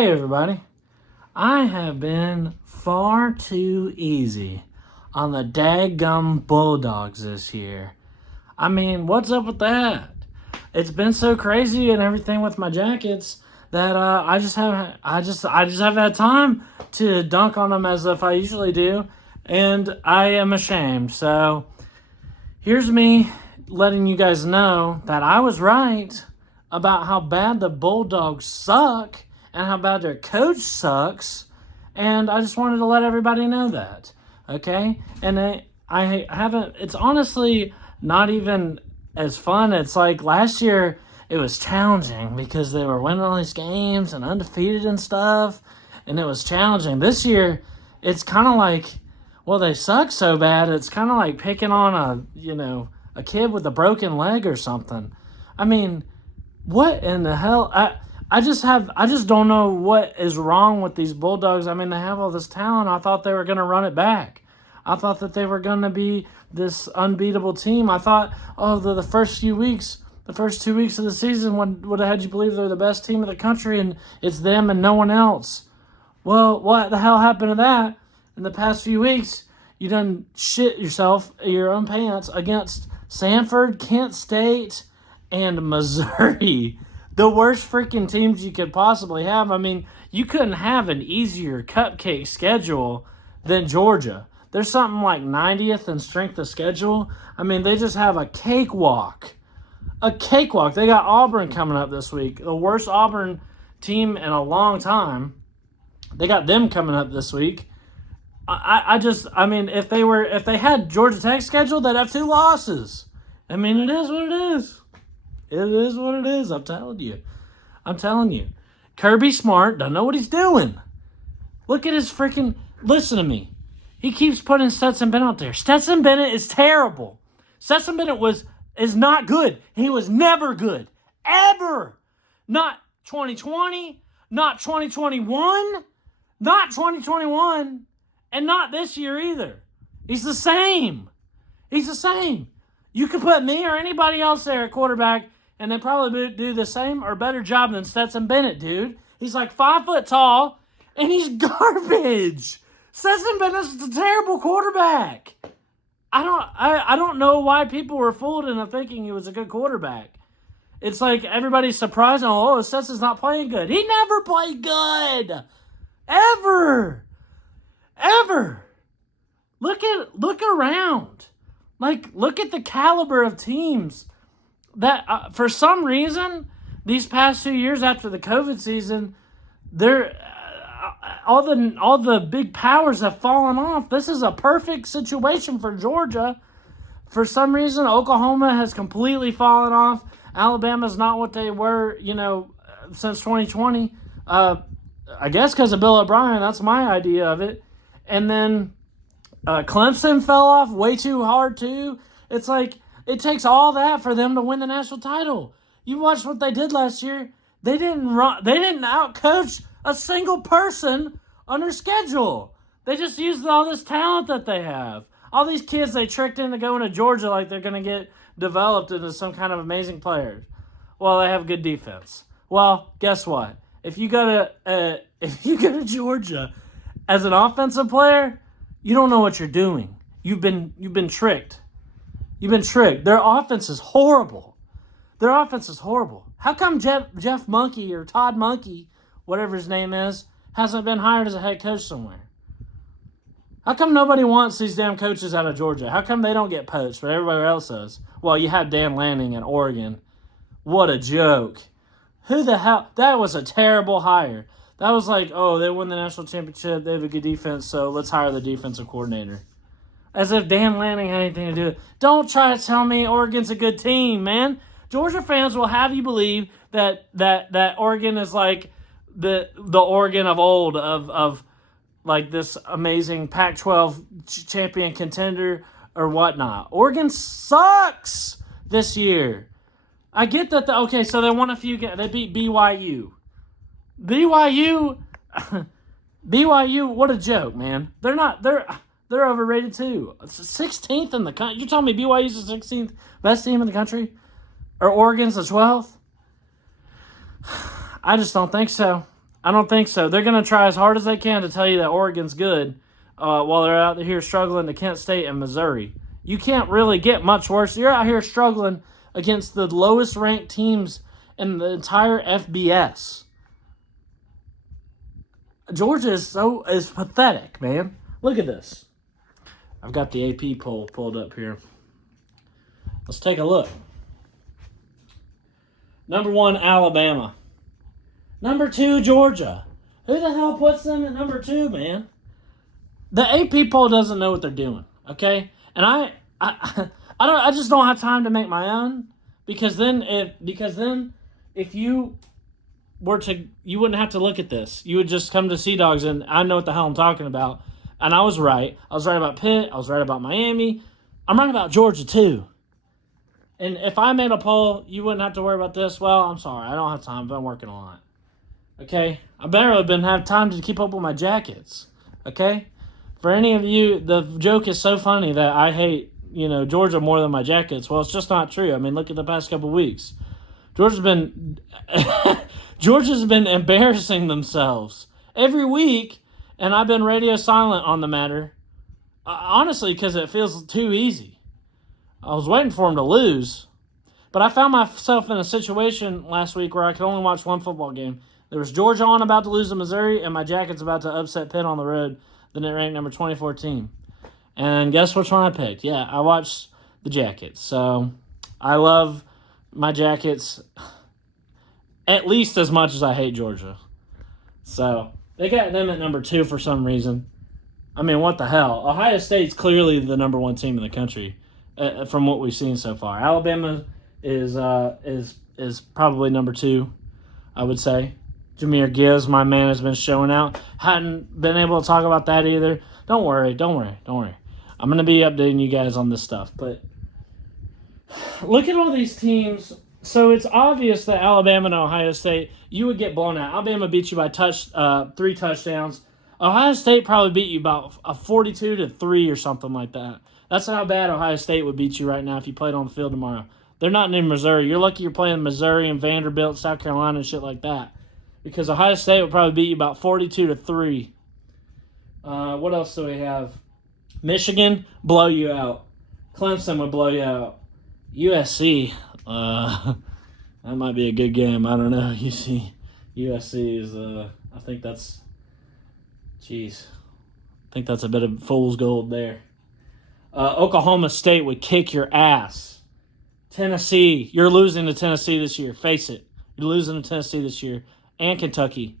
Hey everybody, I have been far too easy on the daggum Bulldogs this year. I mean, what's up with that? It's been so crazy and everything with my Jackets that I just haven't had time to dunk on them as if I usually do, and I am ashamed. So here's me letting you guys know that I was right about how bad the Bulldogs suck and how bad their coach sucks. And I just wanted to let everybody know that. Okay? And I haven't, it's honestly not even as fun. It's like last year it was challenging because they were winning all these games and undefeated and stuff. And it was challenging. This year it's kind of like, well, they suck so bad. It's kind of like picking on a kid with a broken leg or something. I mean, what in the hell? I just don't know what is wrong with these Bulldogs. I mean, they have all this talent. I thought they were going to run it back. I thought that they were going to be this unbeatable team. I thought, the first 2 weeks of the season would have had you believe they're the best team in the country and it's them and no one else. Well, what the hell happened to that? In the past few weeks, you done shit yourself, your own pants, against Sanford, Kent State, and Missouri. The worst freaking teams you could possibly have. I mean, you couldn't have an easier cupcake schedule than Georgia. They're something like 90th in strength of schedule. I mean, they just have a cakewalk. A cakewalk. They got Auburn coming up this week. The worst Auburn team in a long time. They got them coming up this week. I mean, if they had Georgia Tech scheduled, they'd have 2 losses. I mean, it is what it is. It is what it is. I'm telling you. Kirby Smart doesn't know what he's doing. Look at his freaking... Listen to me. He keeps putting Stetson Bennett out there. Stetson Bennett is terrible. Stetson Bennett is not good. He was never good. Ever. Not 2020. Not 2021. Not 2021. And not this year either. He's the same. You could put me or anybody else there at quarterback, and they probably do the same or better job than Stetson Bennett, dude. He's like 5 foot tall, and he's garbage. Stetson Bennett's a terrible quarterback. I don't know why people were fooled into thinking he was a good quarterback. It's like everybody's surprised. Stetson's not playing good. He never played good. Ever. Look around. Look at the caliber of teams that, for some reason, these past 2 years after the COVID season, they're all the big powers have fallen off. This is a perfect situation for Georgia. For some reason, Oklahoma has completely fallen off. Alabama's not what they were, since 2020. I guess because of Bill O'Brien. That's my idea of it. And then Clemson fell off way too hard too. It's like it takes all that for them to win the national title. You watched what they did last year. They didn't outcoach a single person on their schedule. They just used all this talent that they have. All these kids they tricked into going to Georgia like they're going to get developed into some kind of amazing players. Well, they have good defense. Well, guess what? If you go to Georgia as an offensive player, you don't know what you're doing. You've been tricked. Their offense is horrible. How come Jeff Monkey or Todd Monkey, whatever his name is, hasn't been hired as a head coach somewhere? How come nobody wants these damn coaches out of Georgia? How come they don't get poached, but everybody else does? Well, you have Dan Lanning in Oregon. What a joke. Who the hell? That was a terrible hire. That was like, they won the national championship, they have a good defense, so let's hire the defensive coordinator. As if Dan Lanning had anything to do with it. Don't try to tell me Oregon's a good team, man. Georgia fans will have you believe that Oregon is like the Oregon of old, of like this amazing Pac-12 champion contender or whatnot. Oregon sucks this year. I get that. So they won a few games. They beat BYU. BYU, what a joke, man. They're overrated too. 16th in the country. You're telling me BYU's the 16th best team in the country? Or Oregon's the 12th? I just don't think so. I don't think so. They're going to try as hard as they can to tell you that Oregon's good while they're out here struggling to Kent State and Missouri. You can't really get much worse. You're out here struggling against the lowest ranked teams in the entire FBS. Georgia is pathetic, man. Look at this. I've got the AP poll pulled up here. Let's take a look. Number 1, Alabama. Number 2, Georgia. Who the hell puts them at number 2, man? The AP poll doesn't know what they're doing, okay? And I just don't have time to make my own because then if you were to, you wouldn't have to look at this. You would just come to Sea Dogs and I know what the hell I'm talking about. And I was right. I was right about Pitt. I was right about Miami. I'm right about Georgia too. And if I made a poll, you wouldn't have to worry about this. Well, I'm sorry. I don't have time. I've been working a lot. Okay? I barely been have time to keep up with my jackets. Okay? For any of you, the joke is so funny that I hate, Georgia more than my jackets. Well, it's just not true. I mean, look at the past couple weeks. Georgia's been embarrassing themselves every week, and I've been radio silent on the matter. Honestly, because it feels too easy. I was waiting for them to lose, but I found myself in a situation last week where I could only watch one football game. There was Georgia on about to lose to Missouri, and my Jackets about to upset Pitt on the road, the net ranked number 24 team. And guess which one I picked? Yeah, I watched the Jackets. So I love my Jackets at least as much as I hate Georgia. So they got them at number 2 for some reason. I mean, what the hell? Ohio State's clearly the number 1 team in the country. From what we've seen so far, Alabama is probably number 2, I would say. Jahmyr Gibbs, my man, has been showing out. Hadn't been able to talk about that either. Don't worry. I'm going to be updating you guys on this stuff. But look at all these teams. So it's obvious that Alabama and Ohio State, you would get blown out. Alabama beat you by 3 touchdowns. Ohio State probably beat you about a 42-3 or something like that. That's how bad Ohio State would beat you right now if you played on the field tomorrow. They're not in Missouri. You're lucky you're playing Missouri and Vanderbilt, South Carolina, and shit like that. Because Ohio State would probably beat you about 42-3. What else do we have? Michigan, blow you out. Clemson would blow you out. USC, that might be a good game. I don't know. USC is, I think that's a bit of fool's gold there. Oklahoma State would kick your ass. Tennessee, you're losing to Tennessee this year. Face it. You're losing to Tennessee this year. And Kentucky.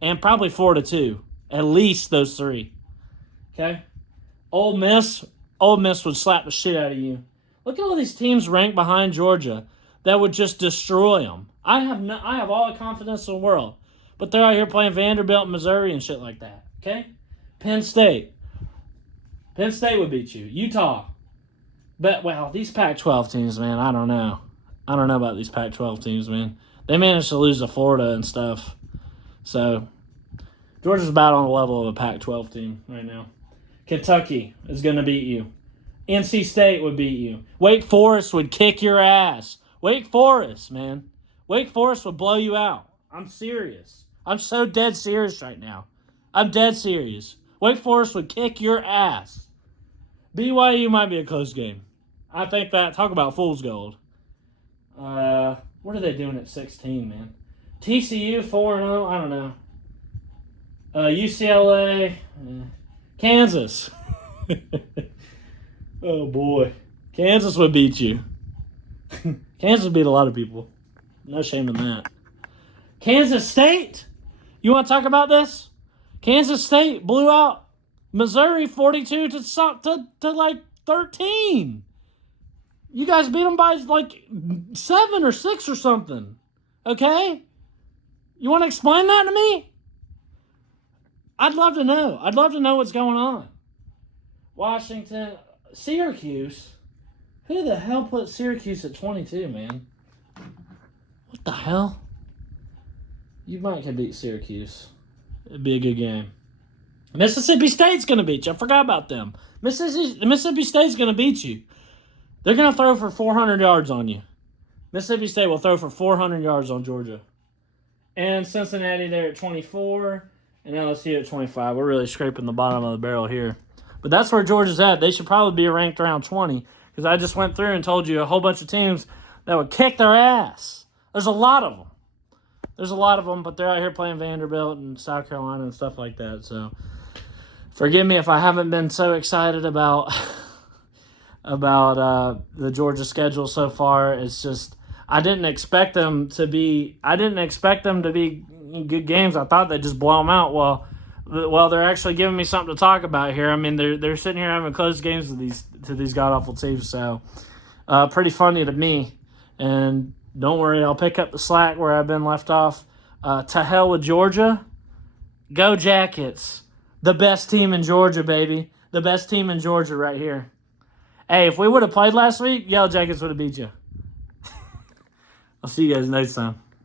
And probably Florida too. At least those 3. Okay? Ole Miss would slap the shit out of you. Look at all these teams ranked behind Georgia that would just destroy them. I have all the confidence in the world. But they're out here playing Vanderbilt, Missouri, and shit like that. Okay? Penn State would beat you. Utah. But, well, these Pac-12 teams, man, I don't know. I don't know about these Pac-12 teams, man. They managed to lose to Florida and stuff. So, Georgia's about on the level of a Pac-12 team right now. Kentucky is going to beat you. NC State would beat you. Wake Forest would kick your ass. Wake Forest, man. Wake Forest would blow you out. I'm serious. I'm so dead serious right now. I'm dead serious. Wake Forest would kick your ass. BYU might be a close game. I think that. Talk about fool's gold. What are they doing at 16, man? TCU 4-0. I don't know. UCLA. Kansas. Oh, boy. Kansas would beat you. Kansas beat a lot of people. No shame in that. Kansas State. You want to talk about this? Kansas State blew out Missouri 42 to 13. You guys beat them by 7 or 6 or something. Okay? You want to explain that to me? I'd love to know. I'd love to know what's going on. Washington, Syracuse. Who the hell put Syracuse at 22, man? What the hell? You might can beat Syracuse. It'd be a good game. Mississippi State's going to beat you. I forgot about them. Mississippi State's going to beat you. They're going to throw for 400 yards on you. Mississippi State will throw for 400 yards on Georgia. And Cincinnati there at 24. And LSU at 25. We're really scraping the bottom of the barrel here. But that's where Georgia's at. They should probably be ranked around 20. Because I just went through and told you a whole bunch of teams that would kick their ass. There's a lot of them. But they're out here playing Vanderbilt and South Carolina and stuff like that. So forgive me if I haven't been so excited about the Georgia schedule so far. It's just I didn't expect them to be good games. I thought they'd just blow them out. Well, they're actually giving me something to talk about here. I mean, they're sitting here having close games to these god awful teams. So pretty funny to me. And don't worry, I'll pick up the slack where I've been left off. To hell with Georgia. Go Jackets. The best team in Georgia, baby. The best team in Georgia right here. Hey, if we would have played last week, Yellow Jackets would have beat you. I'll see you guys next time.